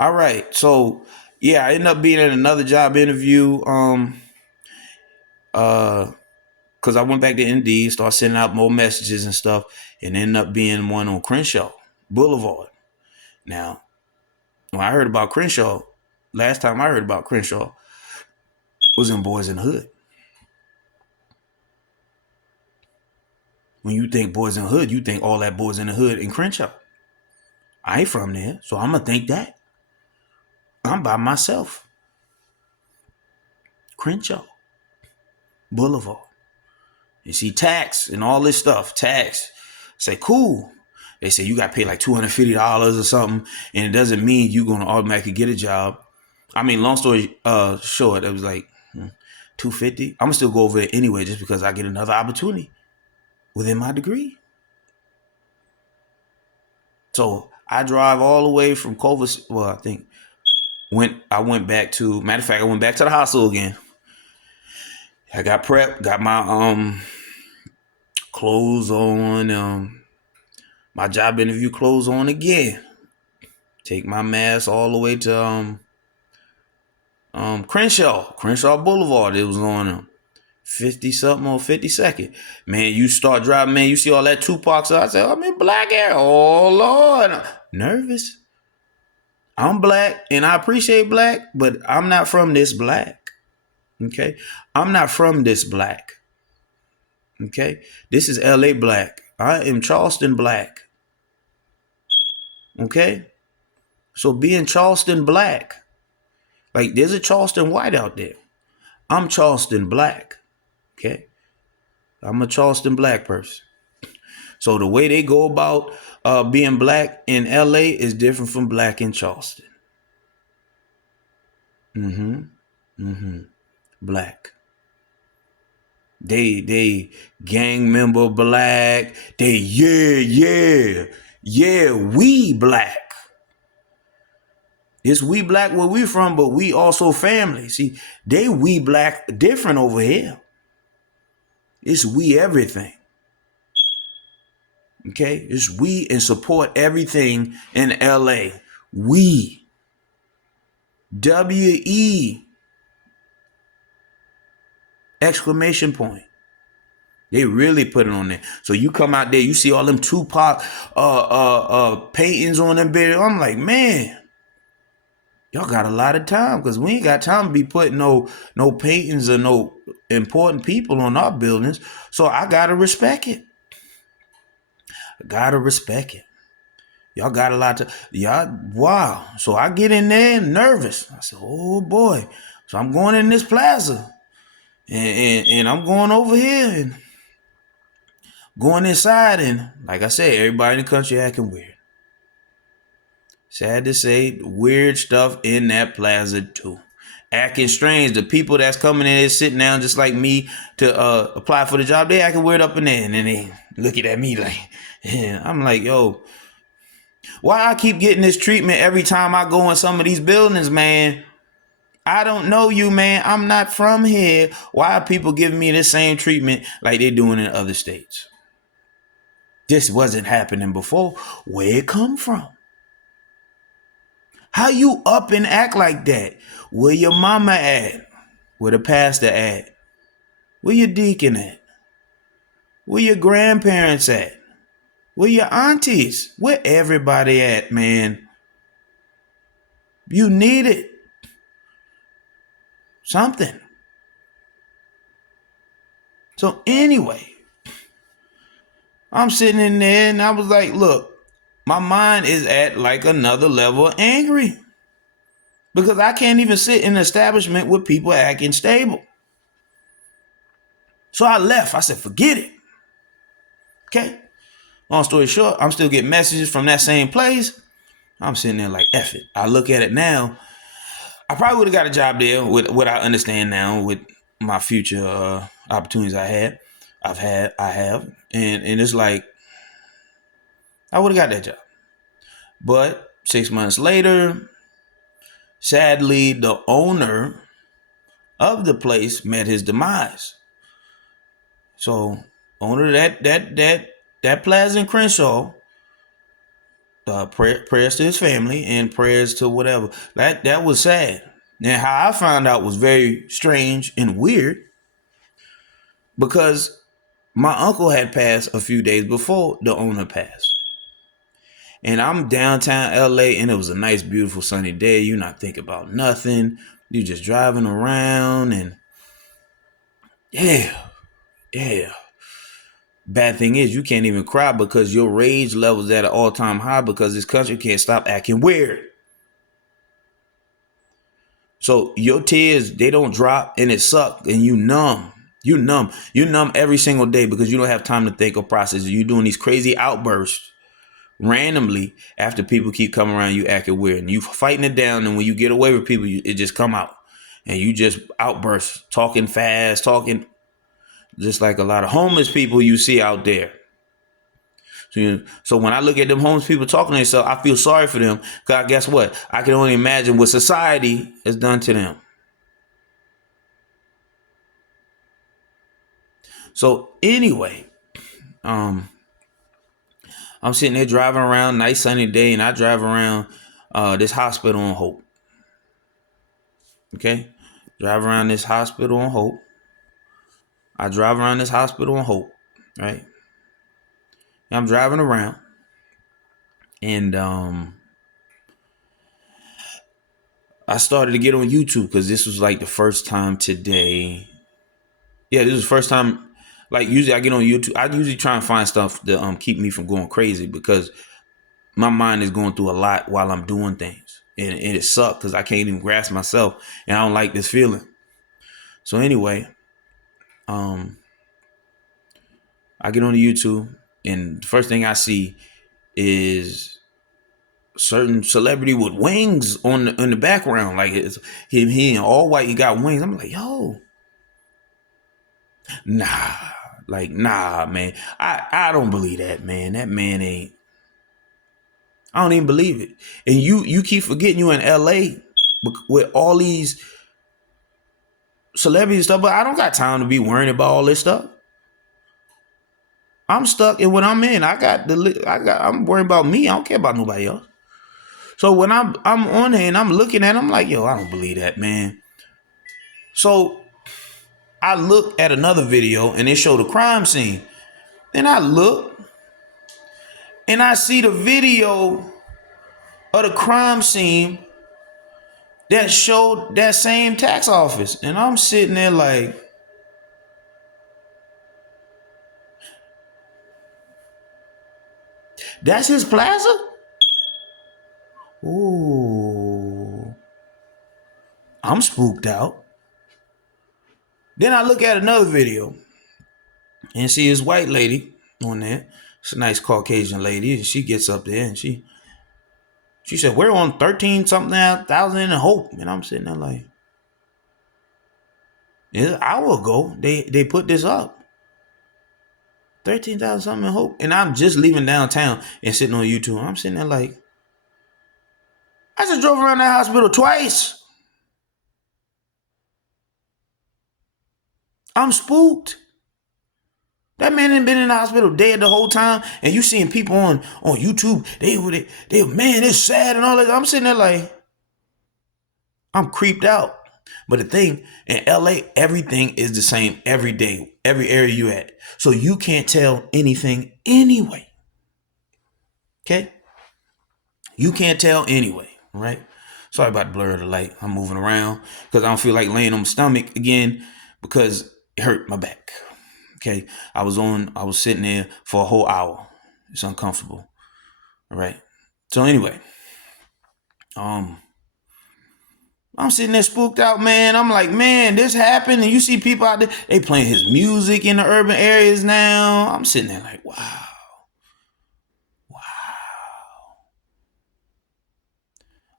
All right. So yeah, I ended up being at another job interview. Uh, because I went back to Indeed, started sending out more messages and stuff, and ended up being one on Crenshaw Boulevard. Now, when I heard about Crenshaw, last time I heard about Crenshaw was in Boys in the Hood. When you think Boys in the Hood, you think all that Boys in the Hood in Crenshaw. I ain't from there, so I'm gonna think that. I'm by myself. Crenshaw Boulevard. You see tax and all this stuff. Tax. Say, cool. They say you got to pay like $250 or something, and it doesn't mean you're going to automatically get a job. I mean, long story short, it was like $250. I'm going to still go over it anyway just because I get another opportunity within my degree. So I drive all the way from Culver. Well, I think I went back to, matter of fact, I went back to the hospital again. I got prepped, got my clothes on, my job interview clothes on again. Take my mask all the way to Crenshaw Boulevard. It was on 50 something or 52nd. Man, you start driving, man, you see all that Tupac stuff. I said, I'm in black air. Oh Lord. Nervous. I'm black and I appreciate black, but I'm not from this black. Okay. I'm not from this black. Okay. This is LA black. I am Charleston black. Okay. So being Charleston black, like there's a Charleston white out there. I'm Charleston black. Okay. I'm a Charleston black person. So the way they go about being black in LA is different from black in Charleston. Black. They gang member black. They we black. It's we black where we from, but we also family. See, they we black different over here. It's we everything. Okay? It's we and support everything in LA. We. W-E. Exclamation point. They really put it on there. So you come out there, you see all them Tupac paintings on them bed. I'm like, man, y'all got a lot of time because we ain't got time to be putting no paintings or no important people on our buildings. So I gotta respect it. Y'all got a lot to wow. So I get in there nervous. I said, oh boy. So I'm going in this plaza. And I'm going over here and going inside, and like I said, everybody in the country acting weird. Sad to say, weird stuff in that plaza too. Acting strange. The people that's coming in there sitting down just like me to apply for the job, they acting weird up in there, and then they looking at me like, yeah. I'm like, yo, why I keep getting this treatment every time I go in some of these buildings, man? I don't know you, man. I'm not from here. Why are people giving me the same treatment like they're doing in other states? This wasn't happening before. Where it come from? How you up and act like that? Where your mama at? Where the pastor at? Where your deacon at? Where your grandparents at? Where your aunties? Where everybody at, man? You need it. Something. So anyway, I'm sitting in there and I was like, look, my mind is at like another level of angry because I can't even sit in an establishment with people acting stable. So I left. I said, forget it. Okay. Long story short, I'm still getting messages from that same place. I'm sitting there like, F it. I look at it now. I probably would have got a job there with what I understand now with my future opportunities I have. And it's like, I would have got that job. But 6 months later, sadly, the owner of the place met his demise. So, owner of that plaza in Crenshaw prayers to his family and prayers to whatever. That was sad. And how I found out was very strange and weird because my uncle had passed a few days before the owner passed. And I'm downtown LA and it was a nice, beautiful, sunny day. You're not thinking about nothing. You're just driving around and yeah. Bad thing is you can't even cry because your rage level's at an all-time high because this country can't stop acting weird. So your tears, they don't drop and it sucks and you numb. You numb every single day because you don't have time to think or process. You're doing these crazy outbursts randomly after people keep coming around you acting weird and you fighting it down. And when you get away with people, it just come out and you just outburst, talking fast, talking just like a lot of homeless people you see out there. So when I look at them homeless people talking to themselves, I feel sorry for them because guess what? I can only imagine what society has done to them. So anyway, I'm sitting there driving around, nice sunny day, and I drive around this hospital on Hope. Okay, drive around this hospital on Hope. I drive around this hospital on Hope, right? And I'm driving around, and I started to get on YouTube because this was like the first time today. Yeah, this was the first time. Like usually I get on YouTube. I usually try and find stuff to keep me from going crazy because my mind is going through a lot while I'm doing things. And it sucks because I can't even grasp myself. And I don't like this feeling. So anyway, I get on YouTube and the first thing I see is certain celebrity with wings on in the background. Like it's he in all white, he got wings. I'm like, yo. Nah, man. I don't believe that, man. That man ain't. I don't even believe it. And you keep forgetting you in LA with all these celebrities and stuff, but I don't got time to be worrying about all this stuff. I'm stuck in what I'm in. I'm worrying about me. I don't care about nobody else. So when I'm on there and I'm looking at it, I'm like, yo, I don't believe that, man. So I look at another video and it showed a crime scene. Then I look and I see the video of the crime scene that showed that same tax office. And I'm sitting there like, that's his plaza? Ooh. I'm spooked out. Then I look at another video and see this white lady on there. It's a nice Caucasian lady. And she gets up there and she said, we're on 13,000 in Hope. And I'm sitting there like, an hour ago, they put this up. 13,000 something in Hope. And I'm just leaving downtown and sitting on YouTube. I'm sitting there like, I just drove around that hospital twice. I'm spooked. That man ain't been in the hospital dead the whole time. And you seeing people on YouTube, they man, it's sad and all that. I'm sitting there like, I'm creeped out. But the thing, in LA, everything is the same every day, every area you at. So you can't tell anything anyway. Okay? You can't tell anyway, right? Sorry about the blur of the light. I'm moving around because I don't feel like laying on my stomach again because it hurt my back. Okay? I was sitting there for a whole hour. It's uncomfortable. All right? So anyway, I'm sitting there spooked out, man. I'm like, man, this happened. And you see people out there, they playing his music in the urban areas now. I'm sitting there like, wow.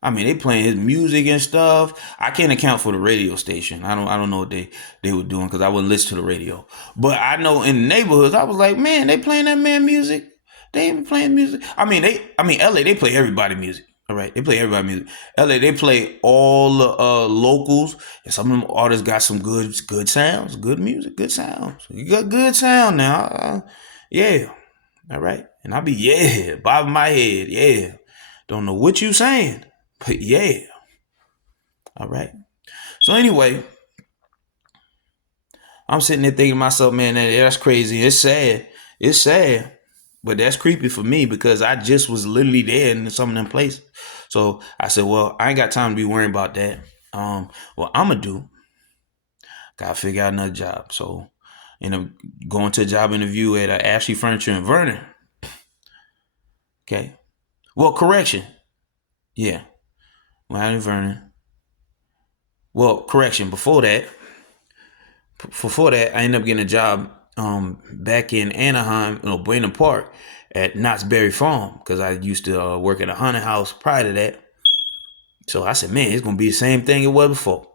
I mean, they playing his music and stuff. I can't account for the radio station. I don't know what they were doing because I wouldn't listen to the radio. But I know in the neighborhoods, I was like, man, they playing that man music. They ain't playing music. I mean, LA, they play everybody music. All right, they play everybody music. LA, they play all the locals, and some of them artists got some good sounds, good music, good sounds. You got good sound now, yeah. All right, and I be bobbing my head, yeah. Don't know what you saying, but yeah. All right. So anyway, I'm sitting there thinking to myself, man, that's crazy. It's sad. It's sad. But that's creepy for me because I just was literally there in some of them places. So I said, well, I ain't got time to be worrying about that. What I'm gonna do, gotta figure out another job. So ended up going to a job interview at Ashley Furniture in Vernon. Okay. Well, correction. Yeah. Well, out in Vernon. Well, correction. Before that, I ended up getting a job back in Anaheim, Buena Park at Knott's Berry Farm because I used to work at a haunted house prior to that. So I said, man, it's going to be the same thing it was before.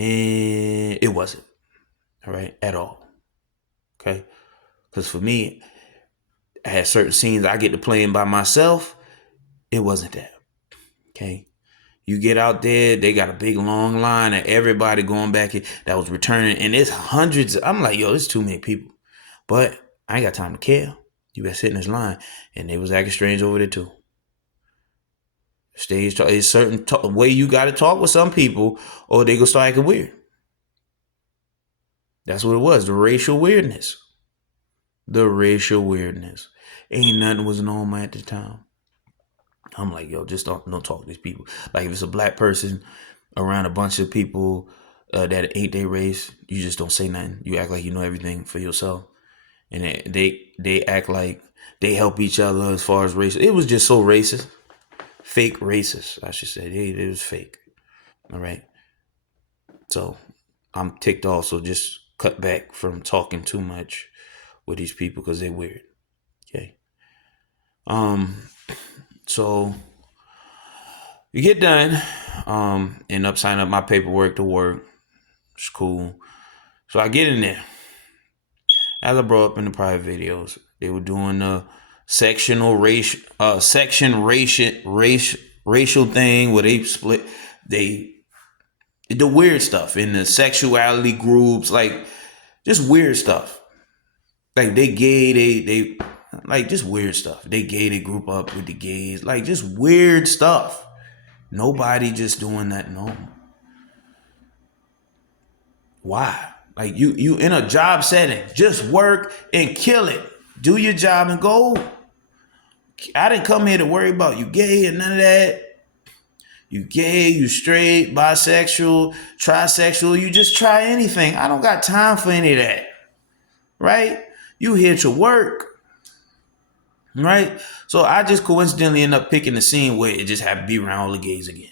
And it wasn't. All right. At all. Okay. Because for me, I had certain scenes I get to playing by myself. It wasn't that. Okay. You get out there, they got a big long line of everybody going back that was returning. And it's hundreds. I'm like, yo, there's too many people. But I ain't got time to care. You better sit in this line. And they was acting strange over there too. Stage talk is certain way you got to talk with some people or they gonna start acting weird. That's what it was. The racial weirdness. Ain't nothing was normal at the time. I'm like, yo, just don't talk to these people. Like if it's a black person around a bunch of people that ain't their race, you just don't say nothing. You act like you know everything for yourself. And they act like they help each other as far as race. It was just so racist. Fake racist, I should say. It was fake. All right. So I'm ticked off. So just cut back from talking too much with these people because they're weird. Okay. So you get done, end up signing up my paperwork to work. It's cool. So I get in there. As I brought up in the private videos, they were doing the racial thing where they split the weird stuff in the sexuality groups, like just weird stuff. Like they gay, they like just weird stuff. They gay, they group up with the gays, like just weird stuff. Nobody just doing that normal. Why? Like you in a job setting, just work and kill it. Do your job and go. I didn't come here to worry about you gay and none of that. You gay, you straight, bisexual, trisexual, you just try anything. I don't got time for any of that. Right? You here to work. Right? So I just coincidentally end up picking the scene where it just happened to be around all the gays again.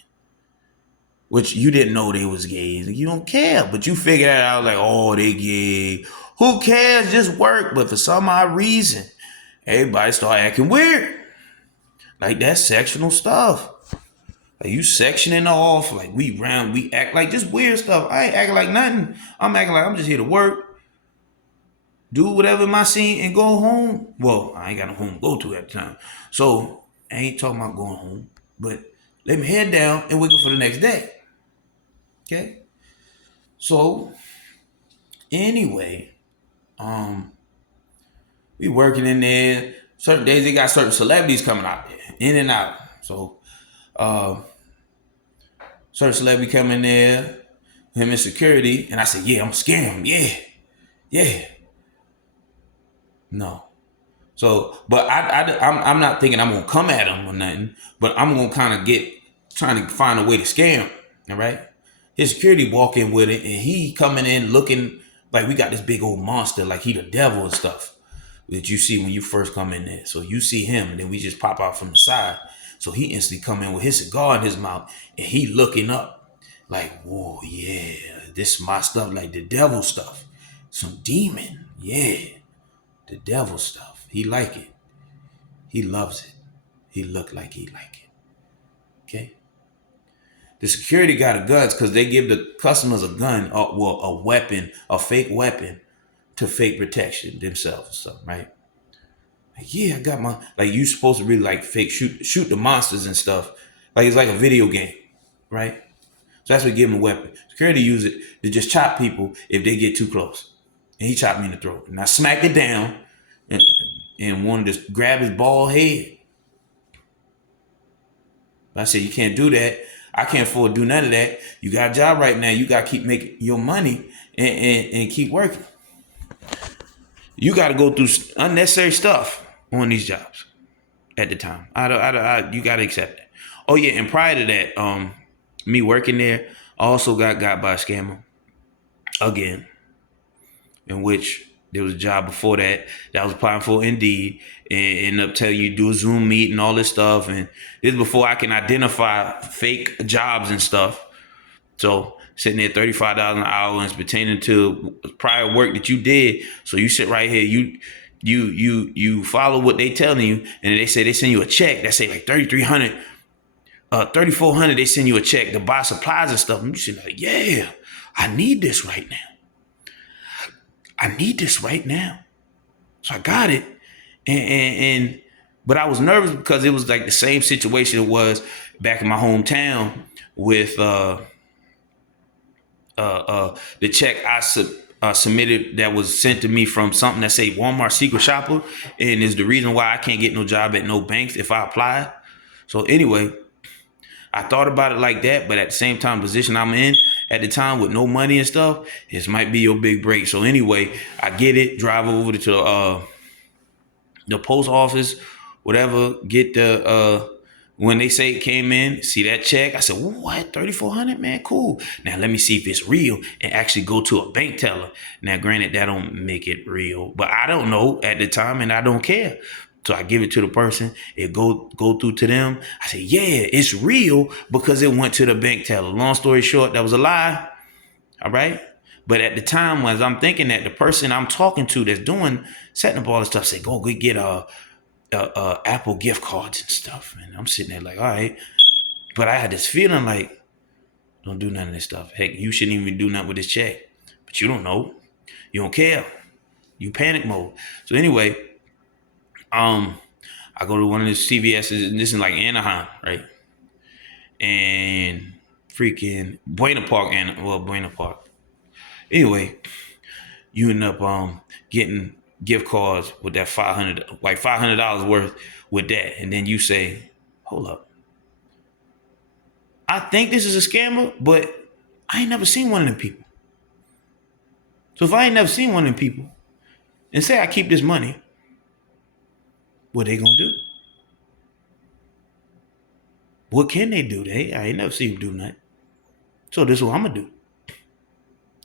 Which you didn't know they was gays. You don't care. But you figure that out like, oh, they gay. Who cares? Just work. But for some odd reason, everybody start acting weird. Like that sectional stuff. Like you sectioning off. Like we act like just weird stuff. I ain't acting like nothing. I'm acting like I'm just here to work. Do whatever my scene and go home. Well, I ain't got no home to go to at the time. So I ain't talking about going home. But let me head down and wake up for the next day. Okay. So anyway, we working in there. Certain days they got certain celebrities coming out there, in and out. So certain celebrity come in there, him in security, and I said, yeah, I'm scared him. Yeah. No. So, but I'm not thinking I'm gonna come at him or nothing, but I'm gonna kind of trying to find a way to scare him. All right. His security walk in with it, and he coming in looking like we got this big old monster, like he the devil and stuff that you see when you first come in there. So you see him, and then we just pop out from the side. So he instantly come in with his cigar in his mouth, and he looking up like, whoa, yeah, this is my stuff, like the devil stuff. Some demon, yeah, the devil stuff. He like it. He loves it. He look like he like it. Okay. The security got a guns because they give the customers a gun, a weapon, a fake weapon to fake protection themselves and stuff, right? Like, yeah, I got my, like you supposed to really like fake shoot the monsters and stuff. Like it's like a video game, right? So that's what give him a weapon. Security use it to just chop people if they get too close. And he chopped me in the throat. And I smacked it down and wanted to grab his bald head. I said, you can't do that. I can't afford to do none of that. You got a job right now. You got to keep making your money and keep working. You got to go through unnecessary stuff on these jobs at the time. You got to accept that. Oh yeah, and prior to that, me working there, I also got by a scammer again, in which there was a job before that I was applying for Indeed and ended up telling you do a Zoom meet and all this stuff. And this is before I can identify fake jobs and stuff. So sitting there $35 an hour and it's pertaining to prior work that you did. So you sit right here, you follow what they telling you, and they say they send you a check that say like 3,300, 3,400. They send you a check to buy supplies and stuff. And you sit like, yeah, I need this right now. So I got it. But I was nervous because it was like the same situation it was back in my hometown with the check I submitted that was sent to me from something that say Walmart Secret Shopper, and is the reason why I can't get no job at no banks if I apply. So anyway, I thought about it like that, but at the same time, position I'm in at the time with no money and stuff, this might be your big break. So anyway, I get it, drive over to the post office, whatever, get the when they say it came in, see that check. I said, what, 3,400, man, cool. Now let me see if it's real and actually go to a bank teller. Now granted, that don't make it real, but I don't know at the time and I don't care. So I give it to the person, it go through to them. I say, yeah, it's real because it went to the bank teller. Long story short, that was a lie. All right. But at the time, as I'm thinking that, the person I'm talking to that's doing, setting up all this stuff, say, go get Apple gift cards and stuff. And I'm sitting there like, all right. But I had this feeling like, don't do none of this stuff. Heck, you shouldn't even do nothing with this check. But you don't know. You don't care. You panic mode. So anyway, I go to one of the CVS's, and this is like Anaheim, right? And freaking Buena Park. Anyway, you end up getting gift cards with that $500 worth with that. And then you say, hold up. I think this is a scammer, but I ain't never seen one of them people. So if I ain't never seen one of them people, and say I keep this money, what they gonna do? What can they do? I ain't never seen them do nothing. So this is what I'm gonna do.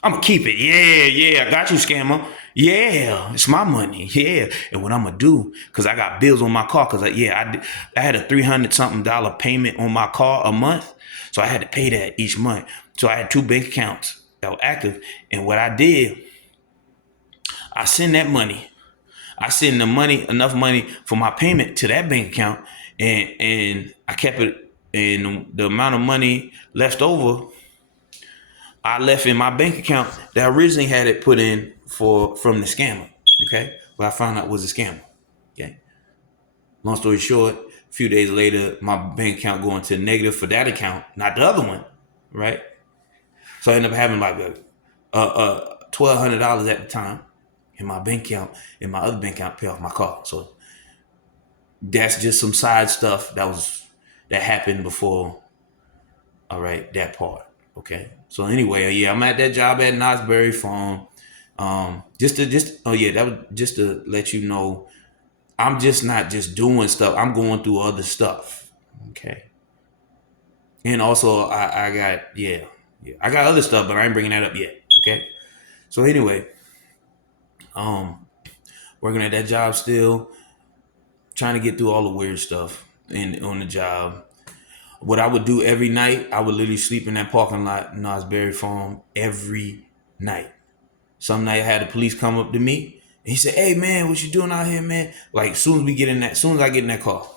I'm gonna keep it. Yeah, I got you, scammer. Yeah, it's my money. Yeah, and what I'm gonna do, cause I got bills on my car. Cause I had a $300-something payment on my car a month, so I had to pay that each month. So I had 2 bank accounts that were active, and what I did, I send that money. I send enough money for my payment to that bank account, and I kept it. And the amount of money left over, I left in my bank account that I originally had it put in from the scammer. Okay, but I found out it was a scammer. Okay. Long story short, a few days later, my bank account going to negative for that account, not the other one, right? So I ended up having like $1,200 at the time in my bank account, in my other bank account, pay off my car. So that's just some side stuff that happened before. All right, that part. Okay. So anyway, yeah, I'm at that job at Knott's Berry Farm. That was just to let you know, I'm just not just doing stuff. I'm going through other stuff. Okay. And also I got other stuff, but I ain't bringing that up yet. Okay. So anyway, working at that job still, trying to get through all the weird stuff on the job. What I would do every night, I would literally sleep in that parking lot in Knott's Berry Farm every night. Some night I had the police come up to me and he said, hey man, what you doing out here, man? Like as soon as I get in that car,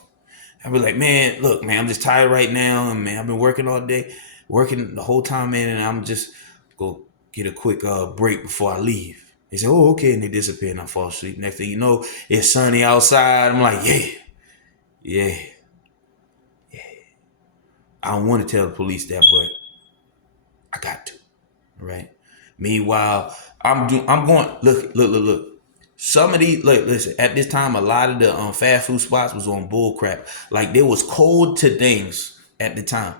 I'd be like, man, look, man, I'm just tired right now. And man, I've been working all day, working the whole time, man. And I'm just go get a quick break before I leave. They say, oh, okay. And they disappear and I fall asleep. Next thing you know, it's sunny outside. I'm like, yeah. I don't want to tell the police that, but I got to. Right. Meanwhile, I'm going, look. Some of these, listen, at this time, a lot of the fast food spots was on bull crap. Like there was code to things. at the time.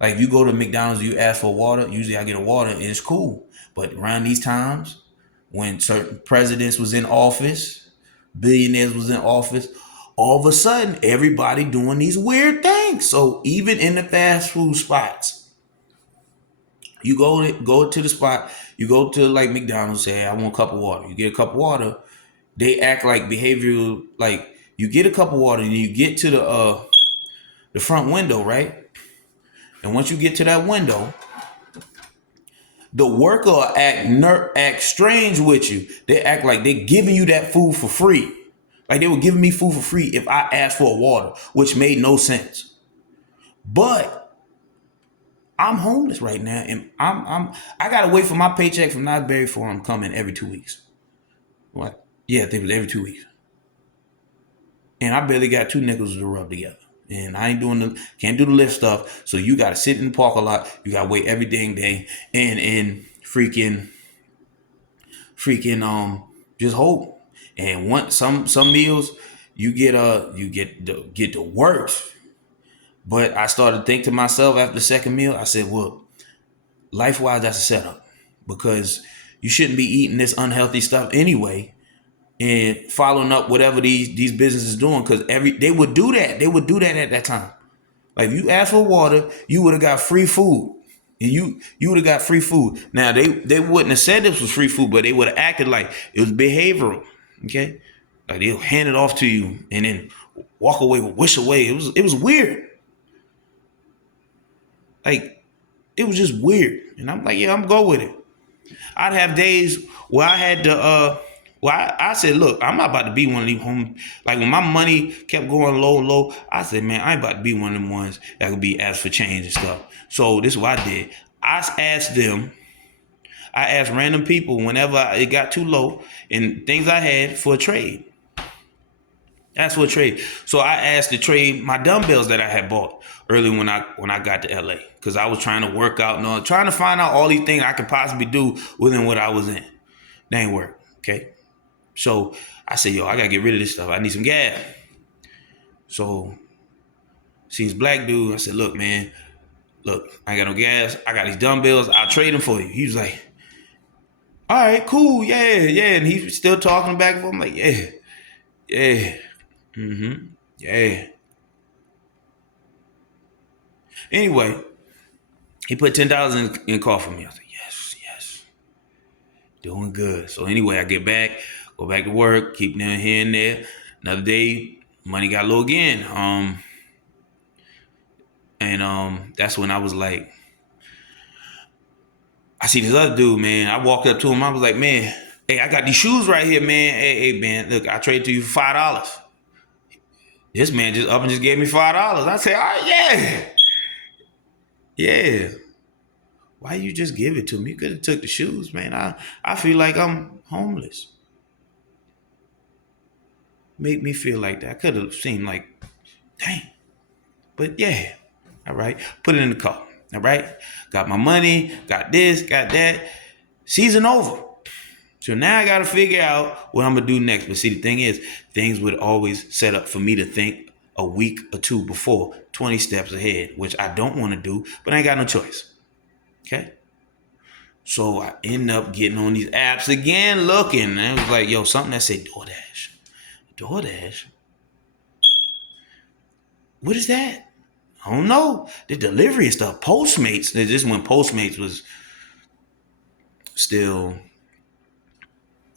Like, you go to McDonald's, you ask for water. Usually I get a water and it's cool. But around these times, when certain presidents was in office, billionaires was in office, all of a sudden everybody doing these weird things. So even in the fast food spots, you go to the spot, you go to like McDonald's, say, I want a cup of water. You get a cup of water, they act like behavioral, like you get a cup of water and you get to the front window, right? And once you get to that window, the worker will act strange with you. They act like they're giving you that food for free. Like they were giving me food for free if I asked for a water, which made no sense. But I'm homeless right now, and I gotta wait for my paycheck from Knott's Berry Farm coming every 2 weeks. What? Yeah, I think it was every 2 weeks. And I barely got two nickels to rub together. And I can't do the lift stuff. So you gotta sit in the parking lot. You gotta wait every dang day and freaking just hope. And once some meals you get the worst. But I started to think to myself after the second meal, I said, well, life-wise, that's a setup. Because you shouldn't be eating this unhealthy stuff anyway and following up whatever these businesses doing, because they would do that. They would do that at that time. Like, if you asked for water, you would have got free food. And you would have got free food. Now, they wouldn't have said this was free food, but they would have acted like it was behavioral. Okay? Like, they'll hand it off to you and then walk away or wish away. It was weird. Like, it was just weird. And I'm like, yeah, I'm going to go with it. I'd have days where I had to, I said, look, I'm not about to be one of these home. Like, when my money kept going low, I said, man, I ain't about to be one of them ones that could be asked for change and stuff. So this is what I did. I asked random people whenever it got too low and things I had for a trade. That's for a trade. So I asked to trade my dumbbells that I had bought early when I got to LA, because I was trying to work out and all, trying to find out all these things I could possibly do within what I was in. That ain't work. Okay. So I said, yo, I gotta get rid of this stuff. I need some gas. So see this black dude. I said, look, man, I ain't got no gas. I got these dumbbells. I'll trade them for you. He was like, all right, cool, yeah. And he's still talking back and forth. I'm like, yeah. Yeah. Anyway, he put $10 in call for me. I was like, yes. Doing good. So anyway, I get back, go back to work, keep them here and there. Another day, money got low again. That's when I was like, I see this other dude, man. I walked up to him. I was like, man, hey, I got these shoes right here, man. Hey, man, look, I traded to you for $5. This man just up and just gave me $5. I said, all right, yeah. Why you just give it to me? You could have took the shoes, man. I feel like I'm homeless. Make me feel like that. I could have seen like, dang. But yeah, all right. Put it in the car. All right. Got my money, got this, got that. Season over. So now I got to figure out what I'm going to do next. But see, the thing is, things would always set up for me to think a week or two before, 20 steps ahead, which I don't want to do, but I ain't got no choice. Okay? So I end up getting on these apps again, looking. And it was like, yo, something that said DoorDash. DoorDash? What is that? I don't know. The delivery and stuff. Postmates. This when Postmates was still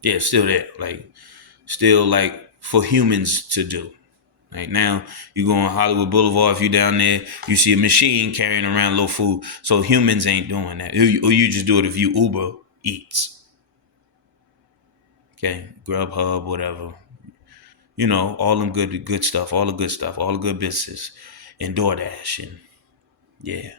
there. Like, still like for humans to do. Like, now you go on Hollywood Boulevard, if you down there, you see a machine carrying around low food. So humans ain't doing that. Or you just do it if you Uber Eats. Okay, Grubhub, whatever. You know, all them good stuff, all the good stuff, all the good businesses, and DoorDash, and yeah.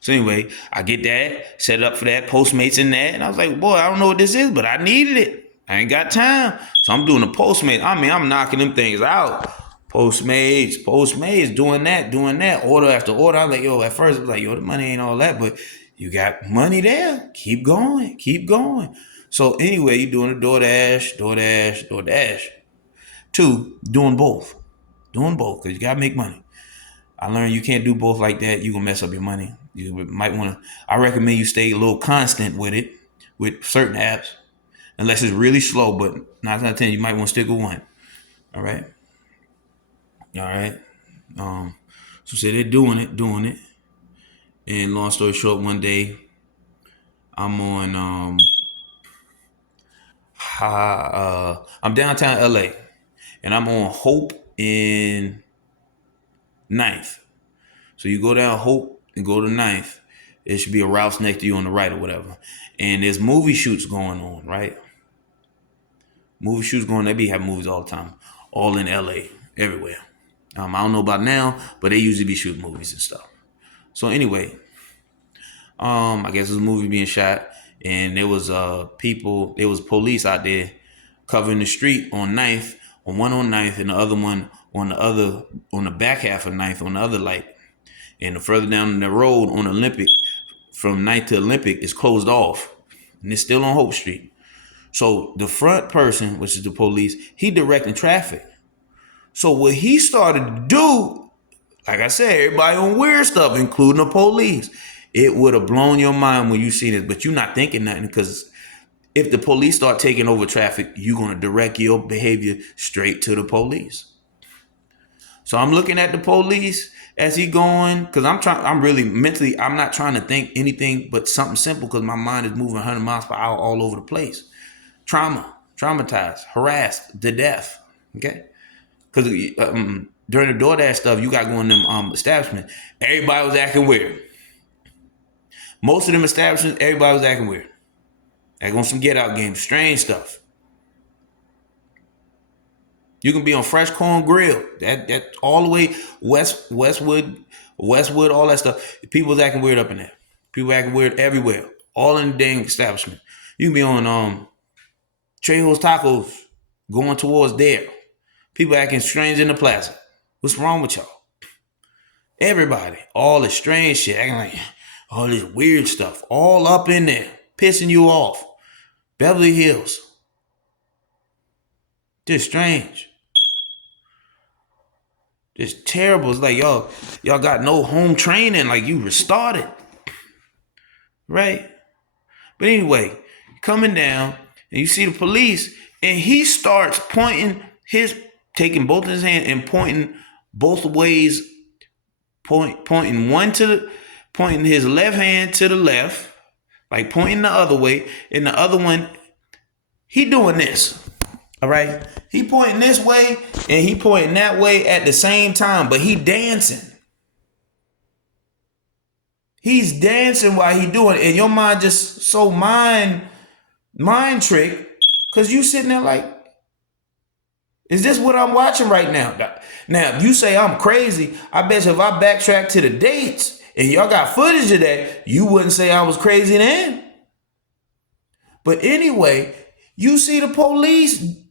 So anyway, I get that, set it up for that, Postmates in that, and I was like, boy, I don't know what this is, but I needed it. I ain't got time. So I'm doing a Postmates. I mean, I'm knocking them things out. Postmates, doing that, order after order. I'm like, yo, at first I was like, yo, the money ain't all that, but you got money there. Keep going. So anyway, you're doing the DoorDash. 2, doing both, because you gotta make money. I learned you can't do both like that. You gonna mess up your money. You might want to. I recommend you stay a little constant with it, with certain apps, unless it's really slow. But 9 out of 10, you might want to stick with one. All right, all right. So say they're doing it. And long story short, one day I'm on I'm downtown LA, and I'm on Hope in Ninth. So you go down Hope and go to Ninth. It should be a Ralph's next to you on the right or whatever. And there's movie shoots going on, right? Movie shoots going. They be having movies all the time, all in LA, everywhere. I don't know about now, but they usually be shooting movies and stuff. So anyway, I guess there's a movie being shot, and there was police out there covering the street on Ninth, one on Ninth, and the other one on the back half of Ninth on the other light. And the further down the road on Olympic, from Ninth to Olympic, is closed off, and it's still on Hope Street. So the front person, which is the police, he directing traffic. So what he started to do, like I said, everybody on weird stuff, including the police. It would have blown your mind when you see this, but you're not thinking nothing, because if the police start taking over traffic, you're going to direct your behavior straight to the police. So I'm looking at the police as he going, because I'm really mentally, I'm not trying to think anything but something simple, because my mind is moving 100 miles per hour all over the place. Traumatized, harassed to death. Okay? Because during the DoorDash stuff, you got going to them establishments, everybody was acting weird. Most of them establishments, everybody was acting weird. Acting on some get out games, strange stuff. You can be on Fresh Corn Grill, that all the way Westwood, all that stuff. People was acting weird up in there. People acting weird everywhere, all in the dang establishment. You can be on Trejo's Tacos, going towards there. People acting strange in the plaza. What's wrong with y'all? Everybody, all this strange shit, acting like all this weird stuff, all up in there, pissing you off. Beverly Hills. Just strange. Just terrible. It's like y'all got no home training, like you restarted. Right? But anyway, coming down, and you see the police, and he starts taking both of his hands and pointing both ways, pointing his left hand to the left, like pointing the other way, and the other one, he doing this. All right? He pointing this way, and he pointing that way at the same time, but he dancing. He's dancing while he doing it, and your mind just so mind trick, because you sitting there like, is this what I'm watching right now? Now, if you say I'm crazy, I bet you if I backtrack to the dates and y'all got footage of that, you wouldn't say I was crazy then. But anyway, you see the policeman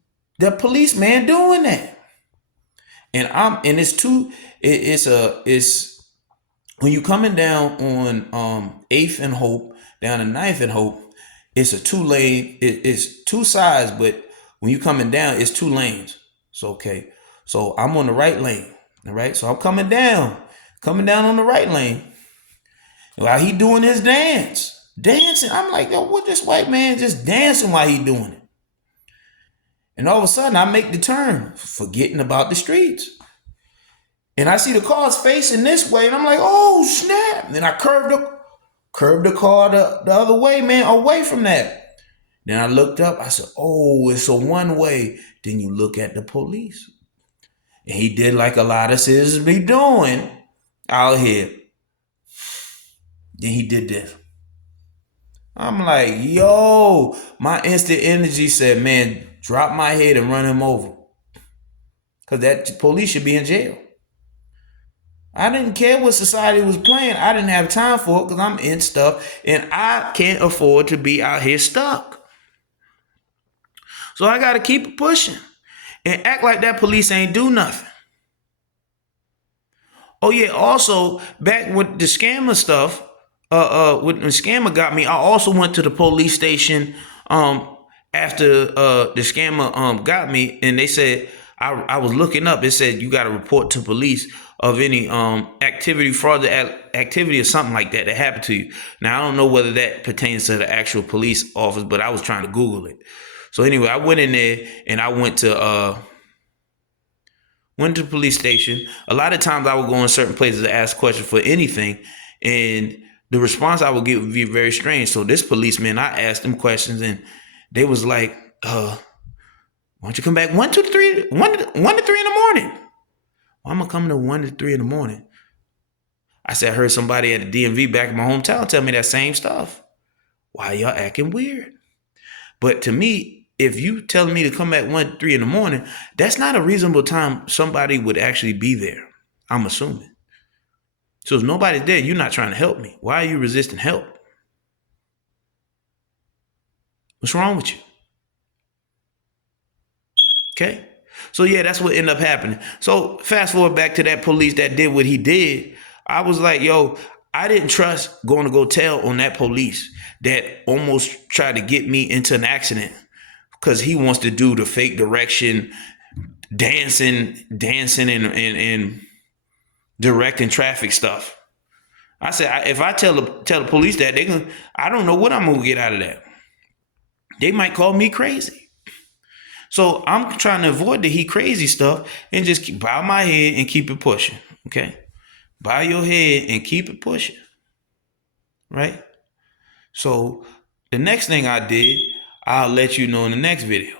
doing that. And it's when you coming down on 8th and Hope, down to 9th and Hope, it's a 2-lane, it's two sides, but when you coming down, it's 2 lanes. So, okay. So I'm on the right lane. All right. So I'm coming down on the right lane. While he doing his dancing. I'm like, yo, what this white man just dancing while he doing it? And all of a sudden I make the turn, forgetting about the streets. And I see the cars facing this way, and I'm like, oh, snap. And then I curved the car the other way, man, away from that. Then I looked up, I said, oh, it's a one-way. Then you look at the police. And he did like a lot of citizens be doing out here. Then he did this. I'm like, yo, my instant energy said, man, drop my head and run him over. Because that police should be in jail. I didn't care what society was playing. I didn't have time for it because I'm in stuff and I can't afford to be out here stuck. So I got to keep it pushing and act like that police ain't do nothing. Oh yeah, also back with the scammer stuff, when the scammer got me, I also went to the police station after the scammer got me, and they said I was looking up. It said you got to report to police of any activity, fraudulent activity or something like that that happened to you. Now, I don't know whether that pertains to the actual police office, but I was trying to Google it. So anyway, I went in there and I went to the police station. A lot of times I would go in certain places to ask questions for anything, and the response I would get would be very strange. So this policeman, I asked them questions, and they was like, why don't you come back 1 to 3 in the morning? Why am I coming to 1 to 3 in the morning? I said, I heard somebody at the DMV back in my hometown tell me that same stuff. Why y'all acting weird? But to me, if you telling me to come back 1 to 3 in the morning, that's not a reasonable time somebody would actually be there, I'm assuming. So if nobody's there, you're not trying to help me. Why are you resisting help? What's wrong with you? Okay. So yeah, that's what ended up happening. So fast forward back to that police that did what he did. I was like, yo, I didn't trust going to go tell on that police that almost tried to get me into an accident because he wants to do the fake direction, dancing and directing traffic stuff. I said, if I tell the police that, I don't know what I'm gonna get out of that. They might call me crazy. So I'm trying to avoid the he crazy stuff and just bow my head and keep it pushing. Okay, bow your head and keep it pushing. Right. So the next thing I did, I'll let you know in the next video.